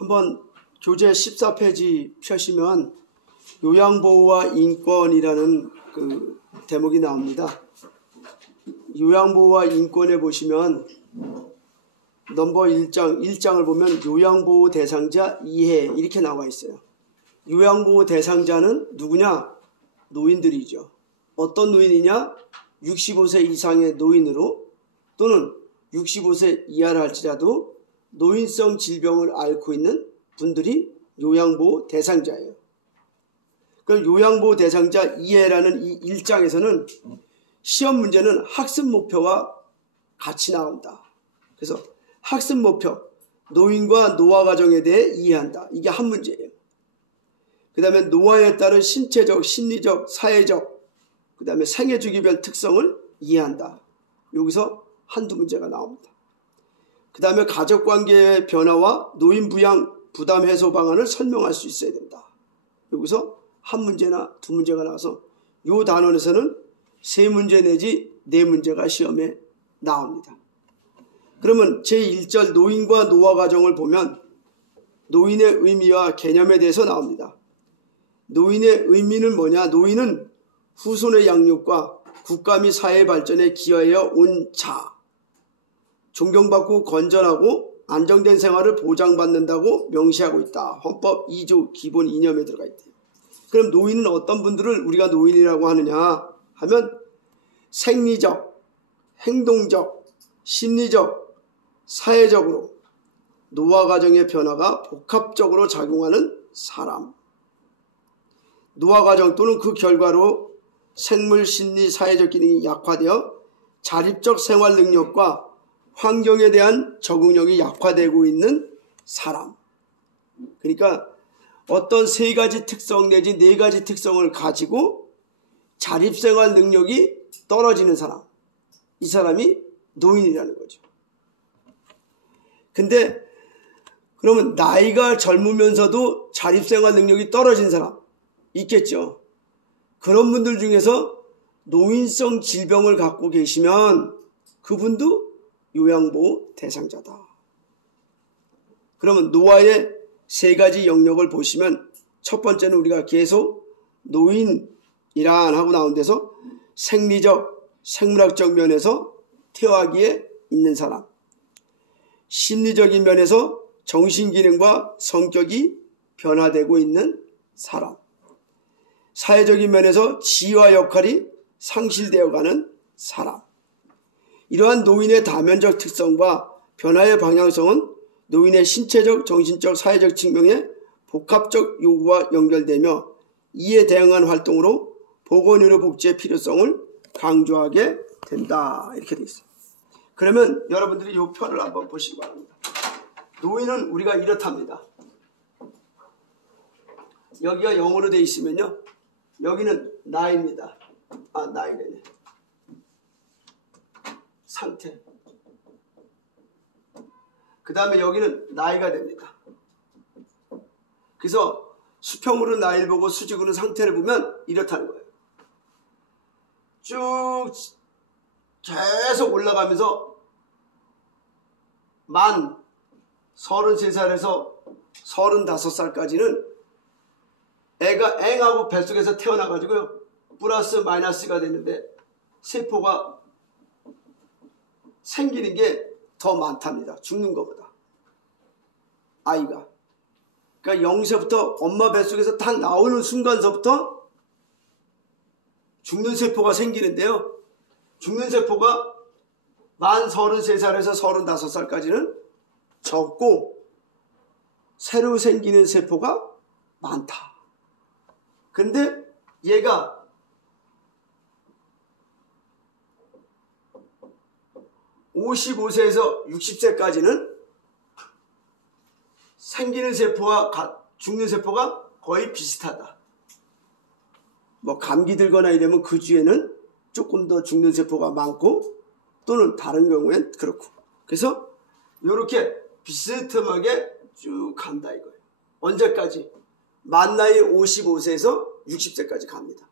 한번 교재 14페이지 펴시면 요양보호와 인권이라는 그 대목이 나옵니다. 요양보호와 인권에 보시면 넘버 1장을 보면 요양보호 대상자 이해 이렇게 나와 있어요. 요양보호 대상자는 누구냐? 노인들이죠. 어떤 노인이냐? 65세 이상의 노인으로 또는 65세 이하라 할지라도 노인성 질병을 앓고 있는 분들이 요양보호 대상자예요. 그럼 요양보호 대상자 이해라는 이 1장에서는 시험 문제는 학습 목표와 같이 나온다. 그래서 학습 목표, 노인과 노화 과정에 대해 이해한다. 이게 한 문제예요. 그 다음에 노화에 따른 신체적, 심리적, 사회적, 그 다음에 생애 주기별 특성을 이해한다. 여기서 한두 문제가 나옵니다. 그 다음에 가족관계의 변화와 노인 부양 부담 해소 방안을 설명할 수 있어야 된다. 여기서 한 문제나 두 문제가 나와서 이 단원에서는 세 문제 내지 네 문제가 시험에 나옵니다. 그러면 제1절 노인과 노화 과정을 보면 노인의 의미와 개념에 대해서 나옵니다. 노인의 의미는 뭐냐? 노인은 후손의 양육과 국가 및 사회 발전에 기여하여 온 자, 존경받고 건전하고 안정된 생활을 보장받는다고 명시하고 있다. 헌법 2조 기본 이념에 들어가 있대요. 그럼 노인은 어떤 분들을 우리가 노인이라고 하느냐 하면 생리적, 행동적, 심리적, 사회적으로 노화 과정의 변화가 복합적으로 작용하는 사람. 노화 과정 또는 그 결과로 생물, 심리, 사회적 기능이 약화되어 자립적 생활 능력과 환경에 대한 적응력이 약화되고 있는 사람. 그러니까 어떤 세 가지 특성 내지 네 가지 특성을 가지고 자립생활 능력이 떨어지는 사람. 이 사람이 노인이라는 거죠. 근데 그러면 나이가 젊으면서도 자립생활 능력이 떨어진 사람 있겠죠. 그런 분들 중에서 노인성 질병을 갖고 계시면 그분도 요양보호 대상자다. 그러면 노화의 세 가지 영역을 보시면 첫 번째는 우리가 계속 노인이란 하고 나온 데서 생리적, 생물학적 면에서 퇴화기에 있는 사람, 심리적인 면에서 정신기능과 성격이 변화되고 있는 사람, 사회적인 면에서 지위와 역할이 상실되어가는 사람. 이러한 노인의 다면적 특성과 변화의 방향성은 노인의 신체적, 정신적, 사회적 측면의 복합적 요구와 연결되며 이에 대응한 활동으로 보건의료복지의 필요성을 강조하게 된다. 이렇게 되어 있어요. 그러면 여러분들이 이 표를 한번 보시기 바랍니다. 노인은 우리가 이렇답니다. 여기가 영어로 되어 있으면요. 여기는 나이입니다. 나이네. 상태. 그 다음에 여기는 나이가 됩니다. 그래서 수평으로 나이를 보고 수직으로 상태를 보면 이렇다는 거예요. 쭉 계속 올라가면서 만 33살에서 35살까지는 애가 앵하고 뱃속에서 태어나가지고요. 플러스 마이너스가 되는데 세포가 생기는 게 더 많답니다. 죽는 것보다. 아이가. 그러니까 0세부터 엄마 뱃속에서 딱 나오는 순간서부터 죽는 세포가 생기는데요. 죽는 세포가 만 33살에서 35살까지는 적고 새로 생기는 세포가 많다. 근데 얘가 (55세에서 60세까지는) 생기는 세포와 죽는 세포가 거의 비슷하다. 뭐 감기 들거나 이러면 그 주에는 조금 더 죽는 세포가 많고 또는 다른 경우엔 그렇고. 그래서 이렇게 비스듬하게 쭉 간다 이거예요. 언제까지? 만 나이 55세에서 60세까지 갑니다.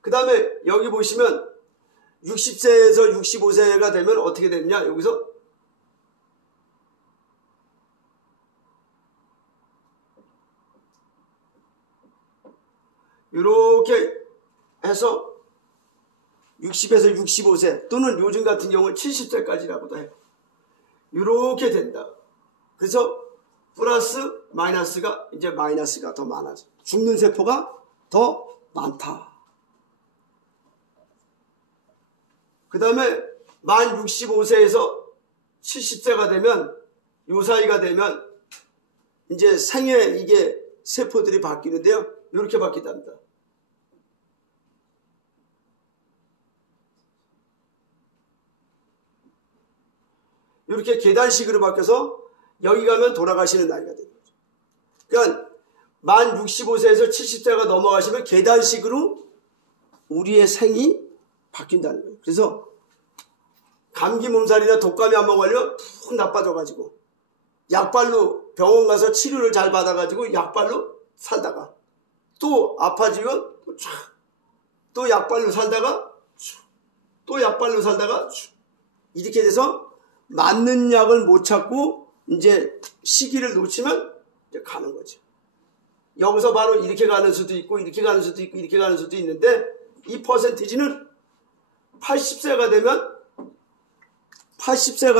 그 다음에 여기 보시면 60세에서 65세가 되면 어떻게 되느냐? 여기서 이렇게 해서 60에서 65세 또는 요즘 같은 경우는 70세까지라고도 해요. 이렇게 된다. 그래서 플러스 마이너스가 이제 마이너스가 더 많아져. 죽는 세포가 더 많다. 그 다음에 만 65세에서 70세가 되면 요 사이가 되면 이제 생에 이게 세포들이 바뀌는데요. 이렇게 바뀐답니다. 이렇게 계단식으로 바뀌어서 여기 가면 돌아가시는 나이가 되는 거죠. 그러니까 만 65세에서 70세가 넘어가시면 계단식으로 우리의 생이 바뀐다는 거예요. 그래서 감기 몸살이나 독감이 한번 걸리면 푹 나빠져가지고 약발로 병원 가서 치료를 잘 받아가지고 약발로 살다가 또 아파지면 또 약발로 살다가 또 약발로 살다가 이렇게 돼서 맞는 약을 못 찾고 이제 시기를 놓치면 이제 가는 거죠. 여기서 바로 이렇게 가는 수도 있고 이렇게 가는 수도 있고 이렇게 가는 수도 있는데 이 퍼센티지는 80세가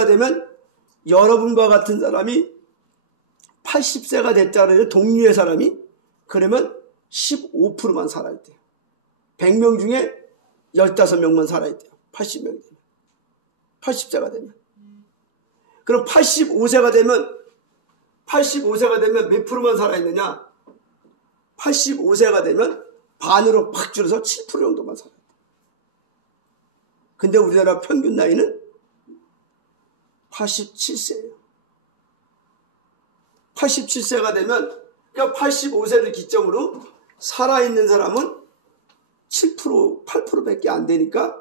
되면 여러분과 같은 사람이 80세가 됐잖아요. 동료의 사람이. 그러면 15%만 살아있대요. 100명 중에 15명만 살아있대요. 80명이 되면. 80세가 되면. 그럼 85세가 되면 몇 프로만 살아있느냐? 85세가 되면 반으로 팍 줄여서 7% 정도만 살아요. 근데 우리나라 평균 나이는 87세예요. 87세가 되면 그러니까 85세를 기점으로 살아있는 사람은 7%, 8%밖에 안 되니까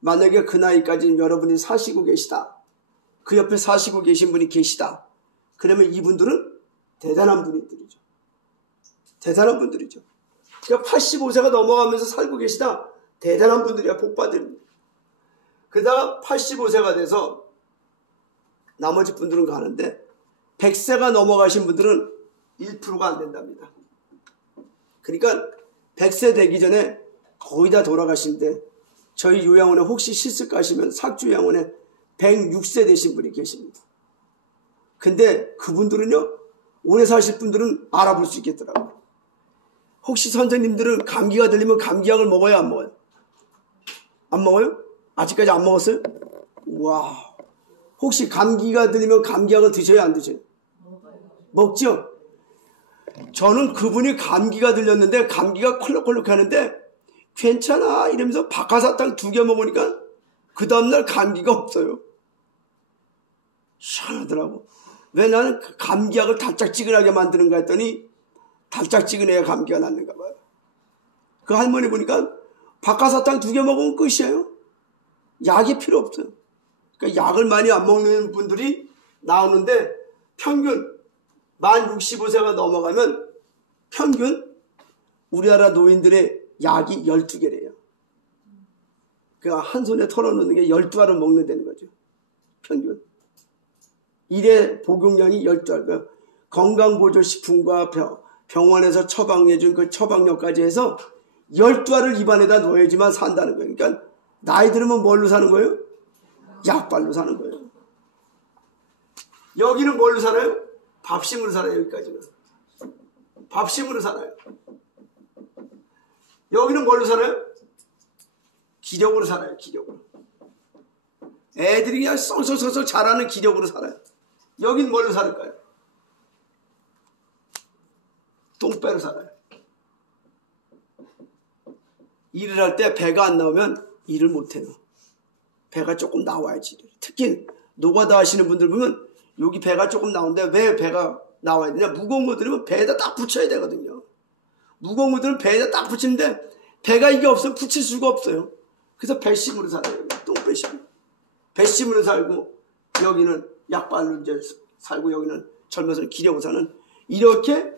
만약에 그 나이까지 여러분이 사시고 계시다. 그 옆에 사시고 계신 분이 계시다. 그러면 이분들은 대단한 분들이죠. 대단한 분들이죠. 그러니까 85세가 넘어가면서 살고 계시다. 대단한 분들이야. 복받습니다. 그러다가 85세가 돼서 나머지 분들은 가는데 100세가 넘어가신 분들은 1%가 안 된답니다. 그러니까 100세 되기 전에 거의 다 돌아가시는데 저희 요양원에 혹시 실습 가시면 삭주 요양원에 106세 되신 분이 계십니다. 근데 그분들은요, 오래 사실 분들은 알아볼 수 있겠더라고요. 혹시 선생님들은 감기가 들리면 감기약을 먹어요, 안 먹어요? 안 먹어요? 아직까지 안 먹었어요? 와, 혹시 감기가 들리면 감기약을 드셔요, 안 드셔요? 먹죠? 저는 그분이 감기가 들렸는데 감기가 콜록콜록 하는데 괜찮아 이러면서 박하사탕 2개 먹으니까 그 다음날 감기가 없어요. 시원하더라고. 왜 나는 감기약을 달짝지근하게 만드는가 했더니 달짝지근해야 감기가 낫는가 봐요. 그 할머니 보니까 박하사탕 2개 먹으면 끝이에요. 약이 필요 없어요. 그러니까 약을 많이 안 먹는 분들이 나오는데 평균 만 65세가 넘어가면 평균 우리나라 노인들의 약이 12개래요. 그러니까 한 손에 털어놓는 게 12알을 먹는다는 거죠. 평균. 1회 복용량이 12알. 건강보조식품과 병원에서 처방해준 그 처방료까지 해서 12알을 입안에다 넣어야지만 산다는 거예요. 그러니까 나이 들으면 뭘로 사는 거예요? 약발로 사는 거예요. 여기는 뭘로 살아요? 밥심으로 살아요. 여기까지는. 밥심으로 살아요. 여기는 뭘로 살아요? 기력으로 살아요. 기력으로. 애들이 그냥 쏙쏙쏙 자라는 기력으로 살아요. 여긴 뭘로 살을까요? 똥배로 살아요. 일을 할 때 배가 안 나오면 일을 못해요. 배가 조금 나와야지. 특히 노가다 하시는 분들 보면 여기 배가 조금 나오는데 왜 배가 나와야 되냐? 무거운 것들은 배에다 딱 붙여야 되거든요. 무거운 것들은 배에다 딱 붙이는데 배가 이게 없으면 붙일 수가 없어요. 그래서 배심으로 살아요. 똥배심. 배심으로 살고 여기는 약발로 이제 살고 여기는 젊어서 기력으로 사는 이렇게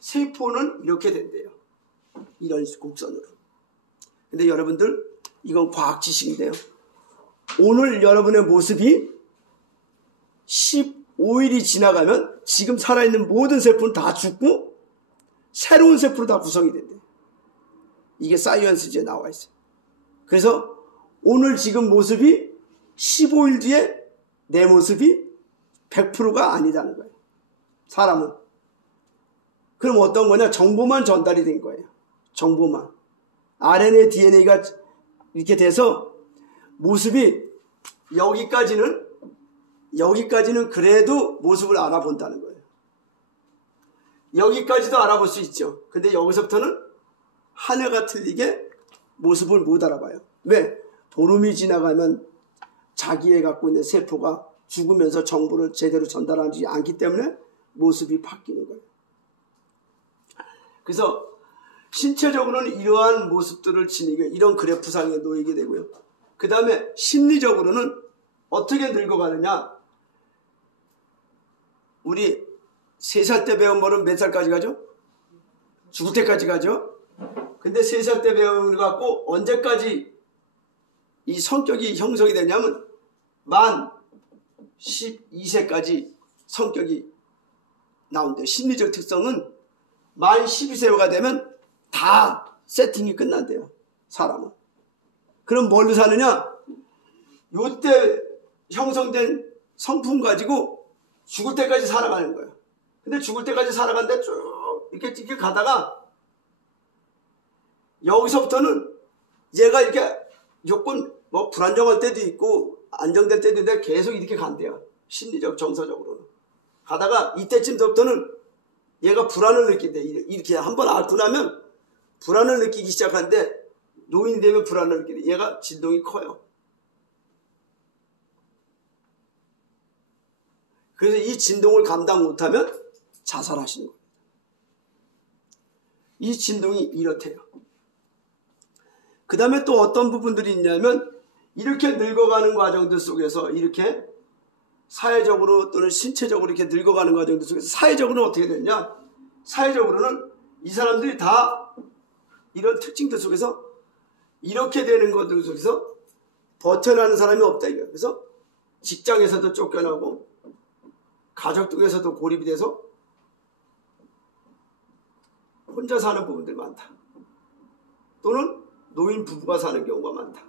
세포는 이렇게 된대요. 이런 곡선으로. 근데 여러분들 이건 과학 지식인데요. 오늘 여러분의 모습이 15일이 지나가면 지금 살아있는 모든 세포는 다 죽고 새로운 세포로 다 구성이 된대요. 이게 사이언스지에 나와 있어요. 그래서 오늘 지금 모습이 15일 뒤에 내 모습이 100%가 아니다는 거예요. 사람은. 그럼 어떤 거냐? 정보만 전달이 된 거예요. 정보만. RNA, DNA가 이렇게 돼서 모습이 여기까지는 그래도 모습을 알아본다는 거예요. 여기까지도 알아볼 수 있죠. 근데 여기서부터는 하늘과 틀리게 모습을 못 알아봐요. 왜? 보름이 지나가면 자기의 갖고 있는 세포가 죽으면서 정보를 제대로 전달하지 않기 때문에 모습이 바뀌는 거예요. 그래서 신체적으로는 이러한 모습들을 지니게 이런 그래프상에 놓이게 되고요. 그 다음에 심리적으로는 어떻게 늙어가느냐? 우리 3살 때 배운 거는 몇 살까지 가죠? 죽을 때까지 가죠? 근데 3살 때 배운 거 갖고 언제까지 이 성격이 형성이 되냐면 만 12세까지 성격이 나온대요. 심리적 특성은 만 12세가 되면 다 세팅이 끝난대요. 사람은. 그럼 뭘로 사느냐? 요때 형성된 성품 가지고 죽을 때까지 살아가는 거예요. 근데 죽을 때까지 살아간데 쭉 이렇게 가다가 여기서부터는 얘가 이렇게 조금 뭐 불안정할 때도 있고 안정될 때도 있는데 계속 이렇게 간대요. 심리적 정서적으로는. 가다가 이때쯤부터는 얘가 불안을 느낀대. 이렇게 한번 앓고 나면 불안을 느끼기 시작하는데 노인이 되면 불안을 느끼는데 얘가 진동이 커요. 그래서 이 진동을 감당 못하면 자살하시는 거예요. 이 진동이 이렇대요. 그 다음에 또 어떤 부분들이 있냐면 이렇게 늙어가는 과정들 속에서 이렇게 사회적으로 또는 신체적으로 이렇게 늙어가는 과정들 속에서 사회적으로는 어떻게 되냐? 사회적으로는 이 사람들이 다 이런 특징들 속에서 이렇게 되는 것들 속에서 버텨나는 사람이 없다 이거예요. 그래서 직장에서도 쫓겨나고 가족 중에서도 고립이 돼서 혼자 사는 부분들이 많다. 또는 노인 부부가 사는 경우가 많다.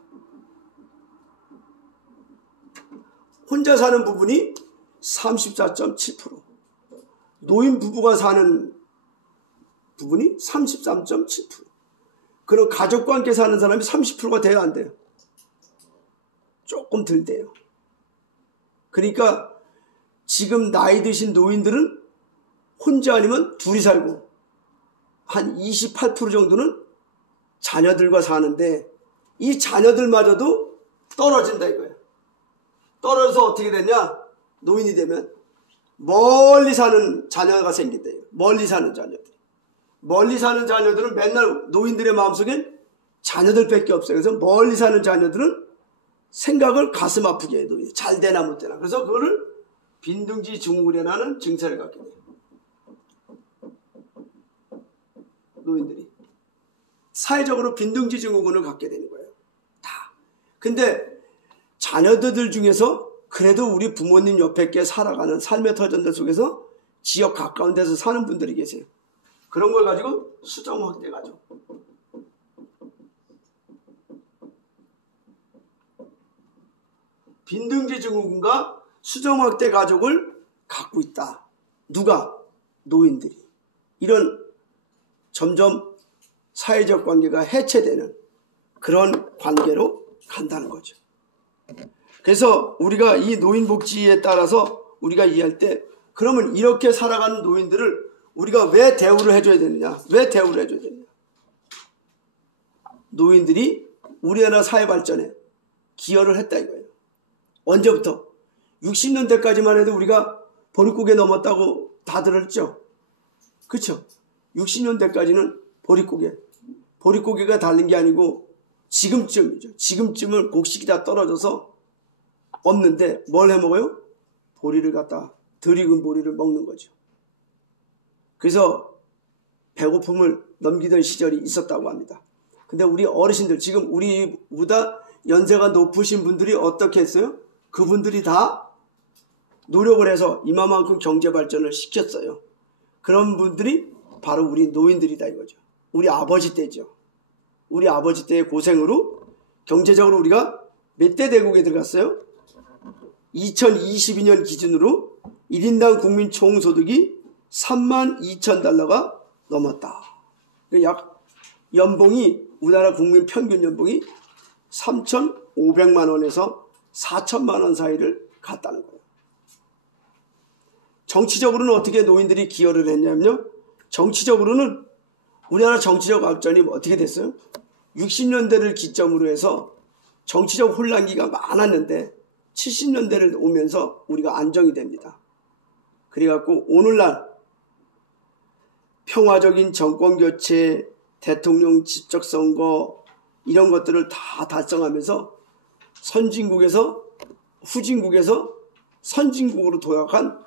혼자 사는 부분이 34.7%, 노인 부부가 사는 부분이 33.7%. 그럼 가족과 함께 사는 사람이 30%가 돼야 안 돼요. 조금 덜 돼요. 그러니까 지금 나이 드신 노인들은 혼자 아니면 둘이 살고 한 28% 정도는 자녀들과 사는데 이 자녀들마저도 떨어진다 이거예요. 떨어져서 어떻게 되냐? 노인이 되면 멀리 사는 자녀가 생긴대요. 멀리 사는 자녀들. 멀리 사는 자녀들은 맨날 노인들의 마음속엔 자녀들밖에 없어요. 그래서 멀리 사는 자녀들은 생각을 가슴 아프게 해요. 잘 되나 못 되나. 그래서 그거를 빈둥지 증후군이라는 증세를 갖게 돼요. 노인들이. 사회적으로 빈둥지 증후군을 갖게 되는 거예요. 다. 근데 자녀들 중에서 그래도 우리 부모님 옆에 께 살아가는 삶의 터전들 속에서 지역 가까운 데서 사는 분들이 계세요. 그런 걸 가지고 수정 확대 가족. 빈둥지 증후군과 수정 확대 가족을 갖고 있다. 누가? 노인들이. 이런 점점 사회적 관계가 해체되는 그런 관계로 간다는 거죠. 그래서 우리가 이 노인복지에 따라서 우리가 이해할 때 그러면 이렇게 살아가는 노인들을 우리가 왜 대우를 해줘야 되느냐? 왜 대우를 해줘야 되느냐? 노인들이 우리나라 사회 발전에 기여를 했다 이거예요. 언제부터? 60년대까지만 해도 우리가 보릿고개 넘었다고 다 들었죠? 그렇죠? 60년대까지는 보릿고개가 달린 게 아니고 지금쯤이죠. 지금쯤은 곡식이 다 떨어져서 없는데 뭘 해먹어요? 보리를 갖다 덜 익은 보리를 먹는 거죠. 그래서 배고픔을 넘기던 시절이 있었다고 합니다. 근데 우리 어르신들 지금 우리보다 연세가 높으신 분들이 어떻게 했어요? 그분들이 다 노력을 해서 이만큼 경제 발전을 시켰어요. 그런 분들이 바로 우리 노인들이다 이거죠. 우리 아버지 때죠. 우리 아버지 때의 고생으로 경제적으로 우리가 몇 대 대국에 들어갔어요? 2022년 기준으로 1인당 국민 총소득이 32,000달러가 넘었다. 약 연봉이 우리나라 국민 평균 연봉이 3,500만 원에서 4천만 원 사이를 갔다는 거예요. 정치적으로는 어떻게 노인들이 기여를 했냐면요. 정치적으로는 우리나라 정치적 발전이 어떻게 됐어요? 60년대를 기점으로 해서 정치적 혼란기가 많았는데 70년대를 오면서 우리가 안정이 됩니다. 그래갖고 오늘날 평화적인 정권교체, 대통령 직접선거 이런 것들을 다 달성하면서 선진국에서 후진국에서 선진국으로 도약한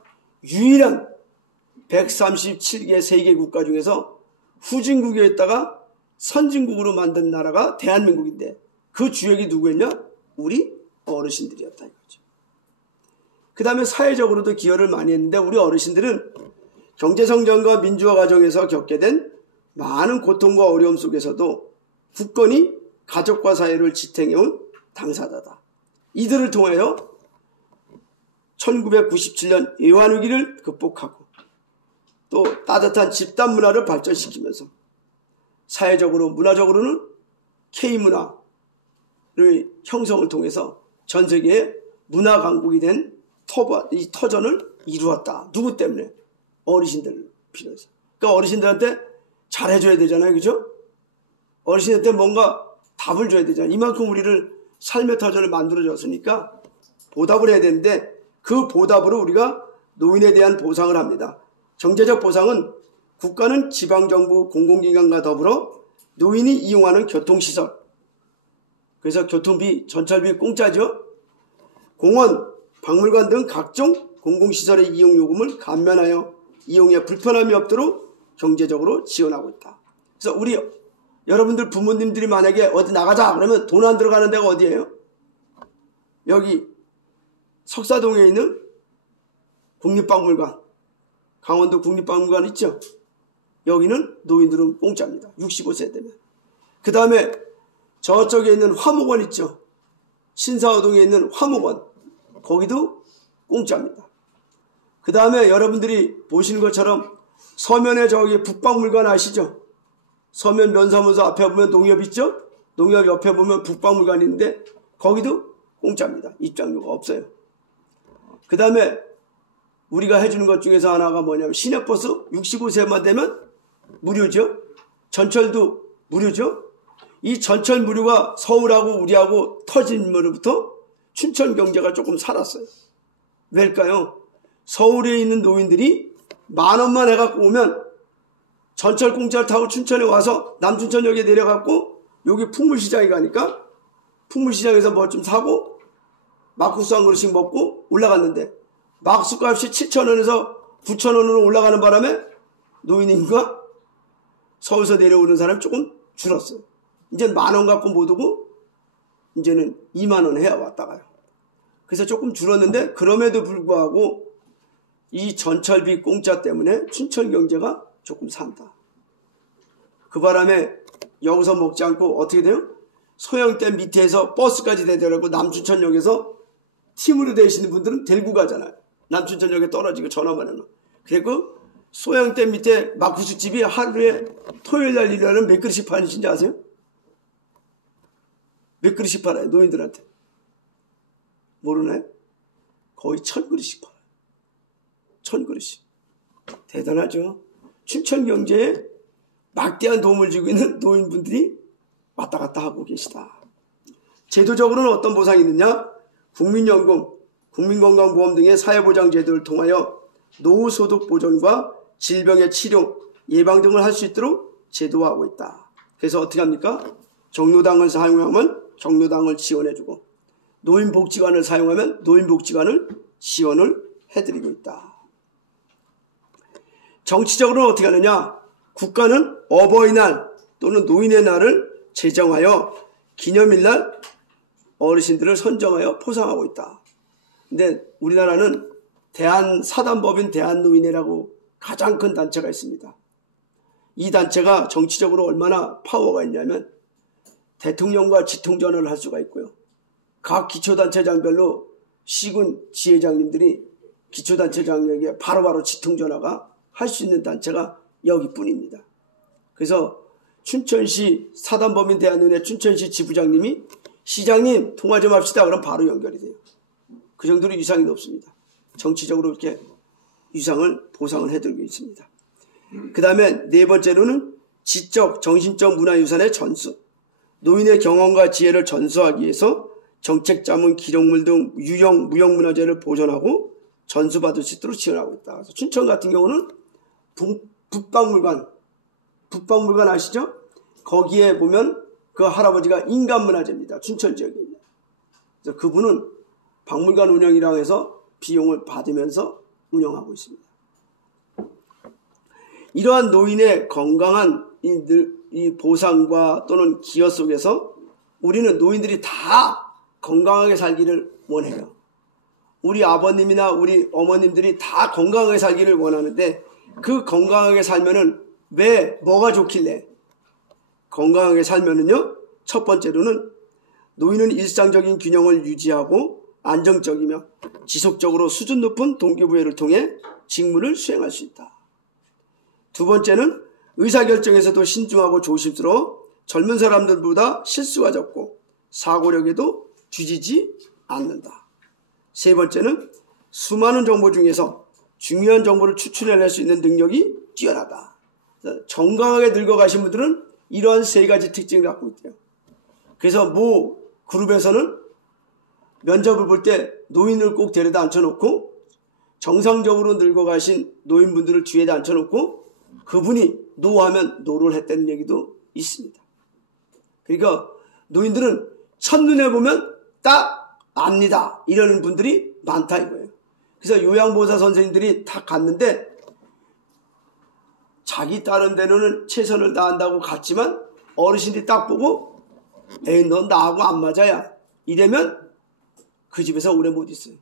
유일한 137개 세계 국가 중에서 후진국에 있다가 선진국으로 만든 나라가 대한민국인데 그 주역이 누구였냐? 우리 어르신들이었다 이거죠. 그 다음에 사회적으로도 기여를 많이 했는데 우리 어르신들은 경제성장과 민주화 과정에서 겪게 된 많은 고통과 어려움 속에서도 굳건히 가족과 사회를 지탱해온 당사자다. 이들을 통하여 1997년 외환위기를 극복하고 또 따뜻한 집단 문화를 발전시키면서 사회적으로 문화적으로는 K문화의 형성을 통해서 전 세계의 문화 강국이 된 이 터전을 이루었다. 누구 때문에? 어르신들 필요해서. 그러니까 어르신들한테 잘해줘야 되잖아요. 그죠? 어르신한테 뭔가 답을 줘야 되잖아요. 이만큼 우리를 삶의 터전을 만들어줬으니까 보답을 해야 되는데 그 보답으로 우리가 노인에 대한 보상을 합니다. 경제적 보상은 국가는 지방정부 공공기관과 더불어 노인이 이용하는 교통시설, 그래서 교통비, 전철비 공짜죠. 공원, 박물관 등 각종 공공시설의 이용요금을 감면하여 이용에 불편함이 없도록 경제적으로 지원하고 있다. 그래서 우리 여러분들 부모님들이 만약에 어디 나가자 그러면 돈 안 들어가는 데가 어디예요? 여기 석사동에 있는 국립박물관, 강원도 국립박물관 있죠? 여기는 노인들은 공짜입니다. 65세 되면. 그 다음에 저쪽에 있는 화목원 있죠? 신사호동에 있는 화목원, 거기도 공짜입니다. 그 다음에 여러분들이 보시는 것처럼 서면에 저기 북박물관 아시죠? 서면 면사무소 앞에 보면 농협 있죠? 농협 옆에 보면 북박물관이 있는데 거기도 공짜입니다. 입장료가 없어요. 그 다음에 우리가 해주는 것 중에서 하나가 뭐냐면 시내버스 65세만 되면 무료죠. 전철도 무료죠. 이 전철 무료가 서울하고 우리하고 터진 무료부터 춘천 경제가 조금 살았어요. 왜일까요? 서울에 있는 노인들이 10,000원만 해갖고 오면 전철 공짜를 타고 춘천에 와서 남춘천역에 내려갖고 여기 풍물시장에 가니까 풍물시장에서 뭐 좀 사고 막국수 한 그릇씩 먹고 올라갔는데 막국수 값이 7,000원에서 9,000원으로 올라가는 바람에 노인인가 서울에서 내려오는 사람이 조금 줄었어요. 이제 10,000원 갖고 못 오고 이제는 20,000원 해야 왔다가요. 그래서 조금 줄었는데 그럼에도 불구하고 이 전철비 공짜 때문에 춘천 경제가 조금 산다. 그 바람에 여기서 먹지 않고 어떻게 돼요? 소형댐 밑에서 버스까지 대더라고 남춘천역에서 팀으로 되시는 분들은 데리고 가잖아요. 남춘천역에 떨어지고 전화만 해놓은. 그리고 소형댐 밑에 막국수집이 하루에 토요일날 일요일은 몇 그릇씩 파는지 아세요? 몇 그릇씩 팔아요? 노인들한테. 모르나요? 거의 1,000그릇씩 팔아요. 1,000그릇씩. 대단하죠. 춘천 경제에 막대한 도움을 주고 있는 노인분들이 왔다 갔다 하고 계시다. 제도적으로는 어떤 보상이 있느냐? 국민연금, 국민건강보험 등의 사회보장 제도를 통하여 노후소득 보존과 질병의 치료, 예방 등을 할 수 있도록 제도화하고 있다. 그래서 어떻게 합니까? 정로당을 사용하면 정로당을 지원해주고 노인복지관을 사용하면 노인복지관을 지원을 해드리고 있다. 정치적으로는 어떻게 하느냐? 국가는 어버이날 또는 노인의 날을 제정하여 기념일날 어르신들을 선정하여 포상하고 있다. 근데 우리나라는 대한사단법인 대한노인회라고 가장 큰 단체가 있습니다. 이 단체가 정치적으로 얼마나 파워가 있냐면 대통령과 지통전화를 할 수가 있고요. 각 기초단체장별로 시군 지회장님들이 기초단체장에게 바로바로 지통전화가 할 수 있는 단체가 여기뿐입니다. 그래서 춘천시 사단법인대한위원회 춘천시 지부장님이 시장님 통화 좀 합시다. 그럼 바로 연결이 돼요. 그 정도로 위상이 높습니다. 정치적으로 이렇게 위상을 보상을 해드리고 있습니다. 그 다음에 네 번째로는 지적, 정신적 문화유산의 전수. 노인의 경험과 지혜를 전수하기 위해서 정책자문, 기록물 등 유형, 무형문화재를 보존하고 전수받을 수 있도록 지원하고 있다. 그래서 춘천 같은 경우는 북박물관 아시죠? 거기에 보면 그 할아버지가 인간문화재입니다. 춘천 지역에 있는. 그래서 그분은 박물관 운영이라고 해서 비용을 받으면서 운영하고 있습니다. 이러한 노인의 건강한 이 보상과 또는 기여 속에서 우리는 노인들이 다 건강하게 살기를 원해요. 우리 아버님이나 우리 어머님들이 다 건강하게 살기를 원하는데 그 건강하게 살면은 왜 뭐가 좋길래 건강하게 살면은요, 첫 번째로는 노인은 일상적인 균형을 유지하고 안정적이며 지속적으로 수준 높은 동기부여를 통해 직무를 수행할 수 있다. 두 번째는 의사결정에서도 신중하고 조심스러워 젊은 사람들보다 실수가 적고 사고력에도 뒤지지 않는다. 세 번째는 수많은 정보 중에서 중요한 정보를 추출해낼 수 있는 능력이 뛰어나다. 건강하게 늙어가신 분들은 이러한 세 가지 특징을 갖고 있대요. 그래서 모 그룹에서는 면접을 볼 때 노인을 꼭 데려다 앉혀놓고 정상적으로 늙어가신 노인분들을 뒤에다 앉혀놓고 그분이 노하면 노를 했다는 얘기도 있습니다. 그러니까 노인들은 첫눈에 보면 딱 압니다. 이러는 분들이 많다 이거예요. 그래서 요양보호사 선생님들이 다 갔는데 자기 다른 데로는 최선을 다한다고 갔지만 어르신들이 딱 보고 에이 넌 나하고 안 맞아야 이러면 그 집에서 오래 못 있어요.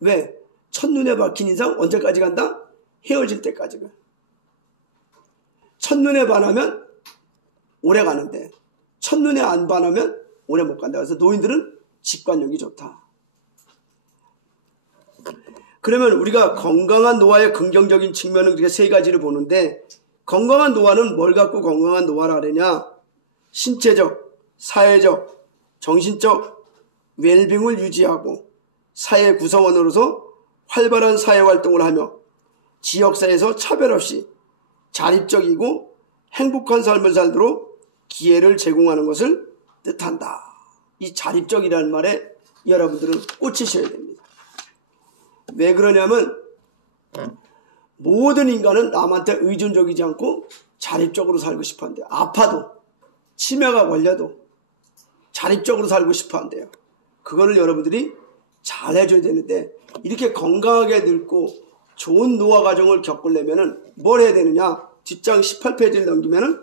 왜? 첫눈에 박힌 인상 언제까지 간다? 헤어질 때까지 가. 첫눈에 반하면 오래 가는데 첫눈에 안 반하면 오래 못 간다. 그래서 노인들은 직관력이 좋다. 그러면 우리가 건강한 노화의 긍정적인 측면은 그렇게 세 가지를 보는데 건강한 노화는 뭘 갖고 건강한 노화를 하느냐? 신체적, 사회적, 정신적 웰빙을 유지하고 사회 구성원으로서 활발한 사회활동을 하며 지역사회에서 차별 없이 자립적이고 행복한 삶을 살도록 기회를 제공하는 것을 뜻한다. 이 자립적이라는 말에 여러분들은 꽂히셔야 됩니다. 왜 그러냐면 모든 인간은 남한테 의존적이지 않고 자립적으로 살고 싶어 한대요. 아파도 치매가 걸려도 자립적으로 살고 싶어 한대요. 그거를 여러분들이 잘 해줘야 되는데 이렇게 건강하게 늙고 좋은 노화 과정을 겪으려면 뭘 해야 되느냐? 뒷장 18페이지를 넘기면은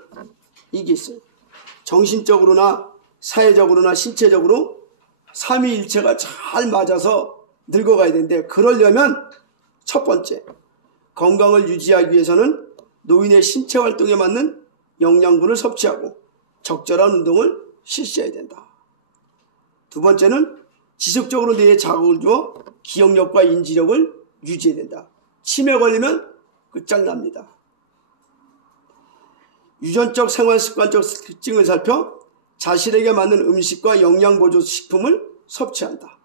이게 있어요. 정신적으로나 사회적으로나 신체적으로 삼위일체가 잘 맞아서 늙어가야 되는데 그러려면 첫 번째 건강을 유지하기 위해서는 노인의 신체 활동에 맞는 영양분을 섭취하고 적절한 운동을 실시해야 된다. 두 번째는 지속적으로 뇌에 자극을 주어 기억력과 인지력을 유지해야 된다. 치매 걸리면 끝장납니다. 유전적 생활습관적 특징을 살펴 자신에게 맞는 음식과 영양보조식품을 섭취한다.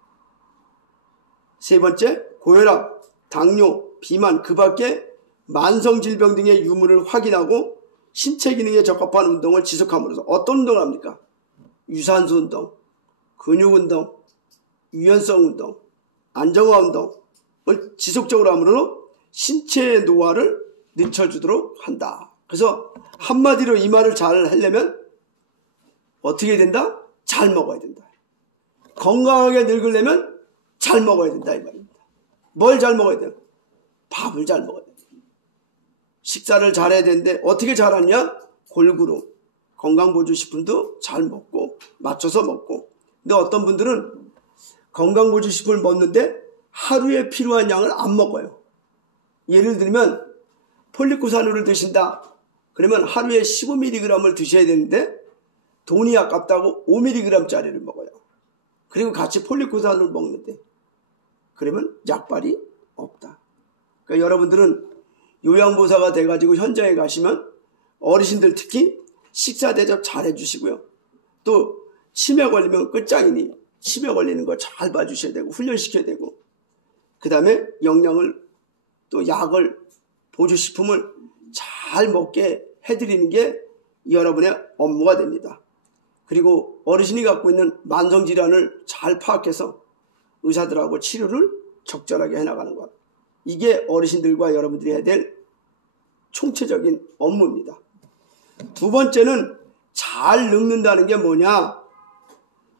세 번째, 고혈압, 당뇨, 비만, 그 밖에 만성질병 등의 유무를 확인하고 신체 기능에 적합한 운동을 지속함으로써 어떤 운동을 합니까? 유산소 운동, 근육 운동, 유연성 운동, 안정화 운동을 지속적으로 함으로 신체의 노화를 늦춰주도록 한다. 그래서 한마디로 이 말을 잘 하려면 어떻게 된다? 잘 먹어야 된다. 건강하게 늙으려면 잘 먹어야 된다 이 말입니다. 뭘 잘 먹어야 돼요? 밥을 잘 먹어야 돼요. 식사를 잘해야 되는데 어떻게 잘하냐? 골고루 건강보조식품도 잘 먹고 맞춰서 먹고. 근데 어떤 분들은 건강보조식품을 먹는데 하루에 필요한 양을 안 먹어요. 예를 들면 폴리코사놀을 드신다. 그러면 하루에 15mg을 드셔야 되는데 돈이 아깝다고 5mg짜리를 먹어요. 그리고 같이 폴리코산을 먹는데 그러면 약발이 없다. 그러니까 여러분들은 요양보호사가 돼가지고 현장에 가시면 어르신들 특히 식사 대접 잘 해주시고요. 또 치매 걸리면 끝장이니 치매 걸리는 거 잘 봐주셔야 되고 훈련시켜야 되고, 그 다음에 영양을 또 약을 보조식품을 잘 먹게 해드리는 게 여러분의 업무가 됩니다. 그리고 어르신이 갖고 있는 만성질환을 잘 파악해서 의사들하고 치료를 적절하게 해나가는 것, 이게 어르신들과 여러분들이 해야 될 총체적인 업무입니다. 두 번째는 잘 늙는다는 게 뭐냐?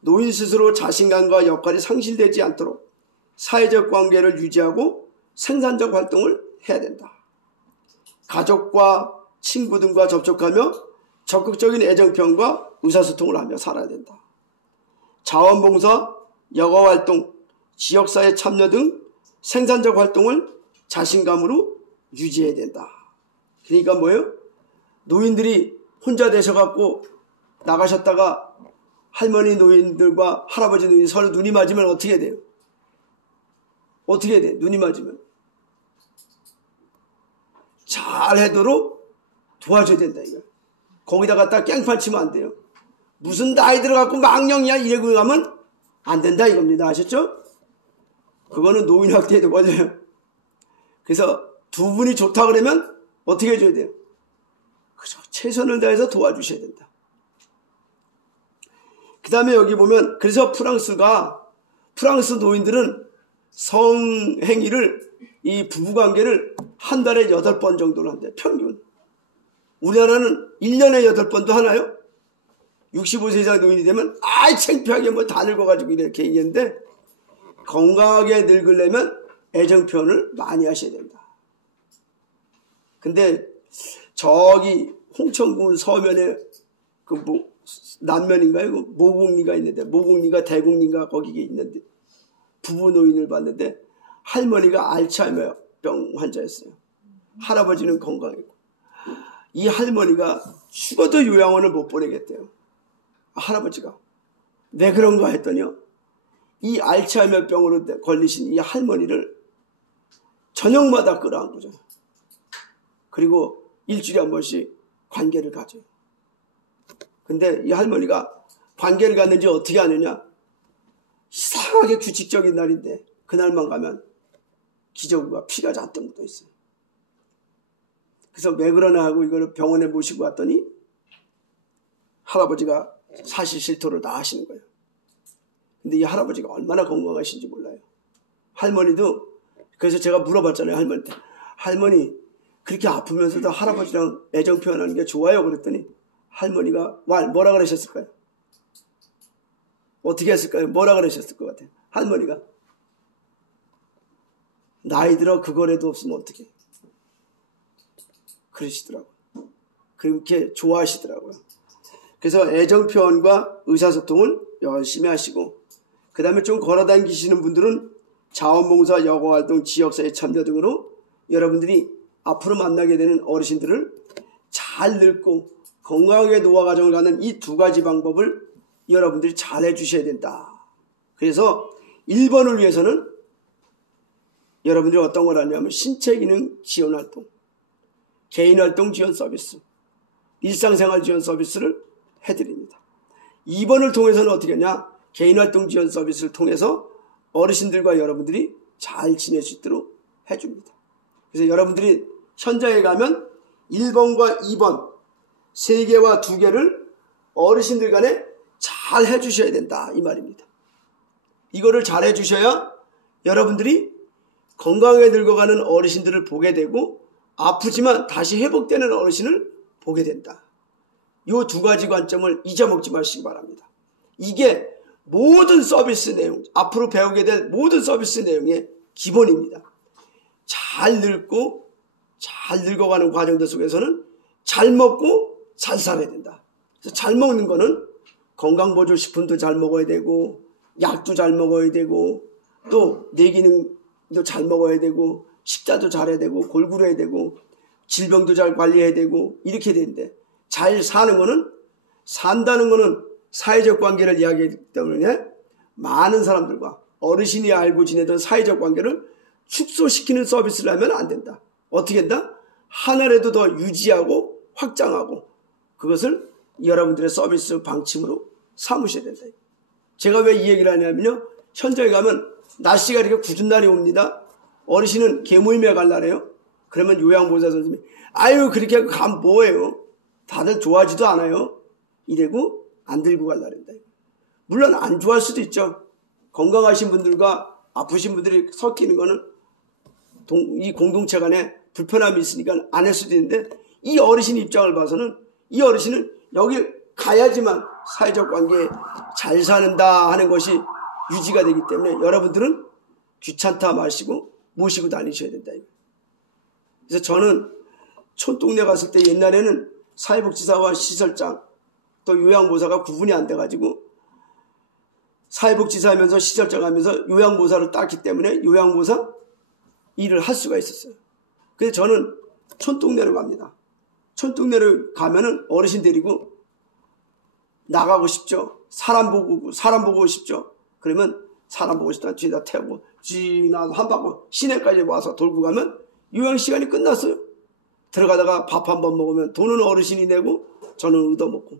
노인 스스로 자신감과 역할이 상실되지 않도록 사회적 관계를 유지하고 생산적 활동을 해야 된다. 가족과 친구 등과 접촉하며 적극적인 애정표현과 의사소통을 하며 살아야 된다. 자원봉사, 여가활동, 지역사회 참여 등 생산적 활동을 자신감으로 유지해야 된다. 그러니까 뭐예요? 노인들이 혼자 되셔갖고 나가셨다가 할머니 노인들과 할아버지 노인 서로 눈이 맞으면 어떻게 돼요? 어떻게 돼? 눈이 맞으면 잘 해도록 도와줘야 된다 이거. 거기다 갖다 깽판 치면 안 돼요. 무슨 나이 들어갖고 망령이야 이러고 가면 안 된다 이겁니다. 아셨죠? 그거는 노인학대에도 맞아요. 그래서 두 분이 좋다 그러면 어떻게 해줘야 돼요? 그죠? 최선을 다해서 도와주셔야 된다. 그 다음에 여기 보면, 그래서 프랑스 노인들은 성행위를, 이 부부관계를 한 달에 8번 정도를 한대요. 평균. 우리나라는 1년에 8번도 하나요? 65세 이상 노인이 되면 아이 창피하게 뭐 다 늙어가지고 이렇게 얘기했는데, 건강하게 늙으려면 애정 표현을 많이 하셔야 된다. 근데 저기 홍천군 서면에 그 남면인가요? 그 모국리가 있는데, 모국리가 대국리가 거기에 있는데 부부 노인을 봤는데 할머니가 알츠하이머병 환자였어요. 할아버지는 건강했고, 이 할머니가 죽어도 요양원을 못 보내겠대요. 할아버지가 왜 그런가 했더니요, 이 알츠하이머병으로 걸리신 이 할머니를 저녁마다 끌어안고 자요. 그리고 일주일에 한 번씩 관계를 가져요. 근데 이 할머니가 관계를 갖는지 어떻게 아느냐? 이상하게 규칙적인 날인데 그날만 가면 기저귀가 피가 잔뜩 묻어 있어요. 그래서 왜 그러나 하고 이걸 병원에 모시고 왔더니 할아버지가 사실 실토를 다 하시는 거예요. 근데 이 할아버지가 얼마나 건강하신지 몰라요. 할머니도, 그래서 제가 물어봤잖아요, 할머니한테. 할머니, 그렇게 아프면서도 할아버지랑 애정 표현하는 게 좋아요? 그랬더니 할머니가 뭐라 그러셨을까요? 어떻게 했을까요? 뭐라 그러셨을 것 같아요? 할머니가 나이 들어 그거라도 없으면 어떡해? 그러시더라고요. 그렇게 좋아하시더라고요. 그래서 애정 표현과 의사소통을 열심히 하시고, 그 다음에 좀 걸어다니시는 분들은 자원봉사, 여가활동, 지역사회 참여 등으로 여러분들이 앞으로 만나게 되는 어르신들을 잘 늙고 건강하게 노화 과정을 가는 이 두 가지 방법을 여러분들이 잘 해주셔야 된다. 그래서 1번을 위해서는 여러분들이 어떤 걸 하냐면 신체기능 지원활동, 개인활동 지원 서비스, 일상생활 지원 서비스를 해드립니다. 2번을 통해서는 어떻게 하냐? 개인활동 지원 서비스를 통해서 어르신들과 여러분들이 잘 지낼 수 있도록 해줍니다. 그래서 여러분들이 현장에 가면 1번과 2번 3개와 2개를 어르신들 간에 잘 해주셔야 된다 이 말입니다. 이거를 잘 해주셔야 여러분들이 건강하게 늙어가는 어르신들을 보게 되고 아프지만 다시 회복되는 어르신을 보게 된다. 이 2가지 관점을 잊어먹지 마시기 바랍니다. 이게 모든 서비스 내용, 앞으로 배우게 될 모든 서비스 내용의 기본입니다. 잘 늙고 잘 늙어가는 과정들 속에서는 잘 먹고 잘 살아야 된다. 그래서 잘 먹는 거는 건강보조식품도 잘 먹어야 되고, 약도 잘 먹어야 되고, 또 뇌기능도 잘 먹어야 되고, 식사도 잘해야 되고, 골고루 해야 되고, 질병도 잘 관리해야 되고, 이렇게 되는데, 잘 사는 거는 산다는 것은 사회적 관계를 이야기하기 때문에 많은 사람들과 어르신이 알고 지내던 사회적 관계를 축소시키는 서비스를 하면 안 된다. 어떻게 한다? 하나라도 더 유지하고 확장하고 그것을 여러분들의 서비스 방침으로 삼으셔야 된다. 제가 왜 이 얘기를 하냐면요. 현장에 가면 날씨가 이렇게 굳은 날이 옵니다. 어르신은 개모임에 갈라래요. 그러면 요양보호사 선생님이 아유 그렇게 하고 가면 뭐예요. 다들 좋아하지도 않아요. 이래고 안 들고 갈라랜다. 물론 안 좋아할 수도 있죠. 건강하신 분들과 아프신 분들이 섞이는 거는 이 공동체 간에 불편함이 있으니까 안 할 수도 있는데 이 어르신 입장을 봐서는 이 어르신은 여기 가야지만 사회적 관계에 잘 사는다 하는 것이 유지가 되기 때문에 여러분들은 귀찮다 마시고 모시고 다니셔야 된다. 그래서 저는 촌동네 갔을 때 옛날에는 사회복지사와 시설장 또 요양보호사가 구분이 안 돼가지고 사회복지사 하면서 시설장 하면서 요양보호사를 땄기 때문에 요양보호사 일을 할 수가 있었어요. 그래서 저는 촌동네로 갑니다. 촌동네를 가면은 어르신 데리고 나가고 싶죠. 사람 보고 싶죠. 그러면 사람 보고 싶다 뒤에다 태우고 쥐 나서 한 바퀴 시내까지 와서 돌고 가면 요양 시간이 끝났어요. 들어가다가 밥 한 번 먹으면 돈은 어르신이 내고 저는 얻어먹고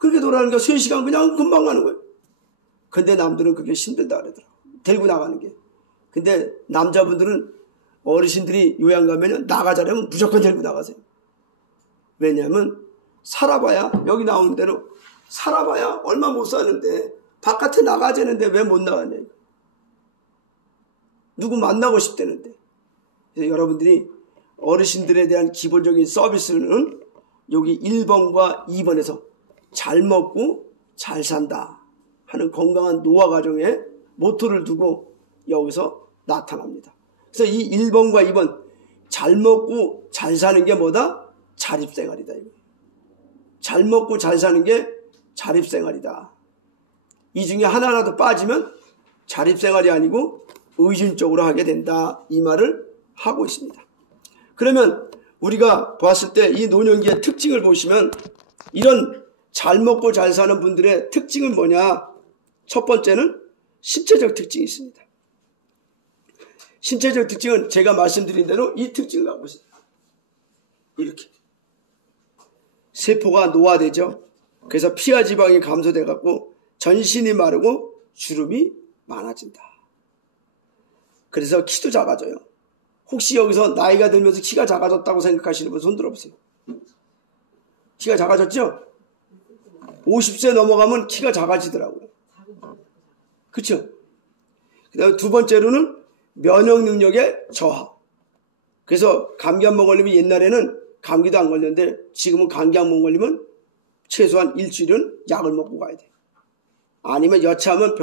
그렇게 돌아가니까 3시간 그냥 금방 가는 거예요. 근데 남들은 그게 힘들다 그러더라고요. 데리고 나가는 게. 근데 남자분들은 어르신들이 요양 가면 나가자려면 무조건 데리고 나가세요. 왜냐하면 살아봐야 여기 나오는 대로 살아봐야 얼마 못 사는데 바깥에 나가자는데 왜 못 나가냐. 누구 만나고 싶다는데. 그래서 여러분들이 어르신들에 대한 기본적인 서비스는 여기 1번과 2번에서 잘 먹고 잘 산다 하는 건강한 노화 과정에 모토를 두고 여기서 나타납니다. 그래서 이 1번과 2번 잘 먹고 잘 사는 게 뭐다? 자립생활이다. 잘 먹고 잘 사는 게 자립생활이다. 이 중에 하나라도 빠지면 자립생활이 아니고 의존적으로 하게 된다. 이 말을 하고 있습니다. 그러면 우리가 봤을 때 이 노년기의 특징을 보시면 이런 잘 먹고 잘 사는 분들의 특징은 뭐냐? 첫 번째는 신체적 특징이 있습니다. 신체적 특징은 제가 말씀드린 대로 이 특징을 갖고 있습니다. 이렇게. 세포가 노화되죠. 그래서 피와 지방이 감소돼 갖고 전신이 마르고 주름이 많아진다. 그래서 키도 작아져요. 혹시 여기서 나이가 들면서 키가 작아졌다고 생각하시는 분 손 들어보세요. 키가 작아졌죠? 50세 넘어가면 키가 작아지더라고요. 그렇죠? 그다음에 두 번째로는 면역 능력의 저하. 그래서 감기 한 번 걸리면 옛날에는 감기도 안 걸렸는데 지금은 감기 한 번 걸리면 최소한 일주일은 약을 먹고 가야 돼. 아니면 여차하면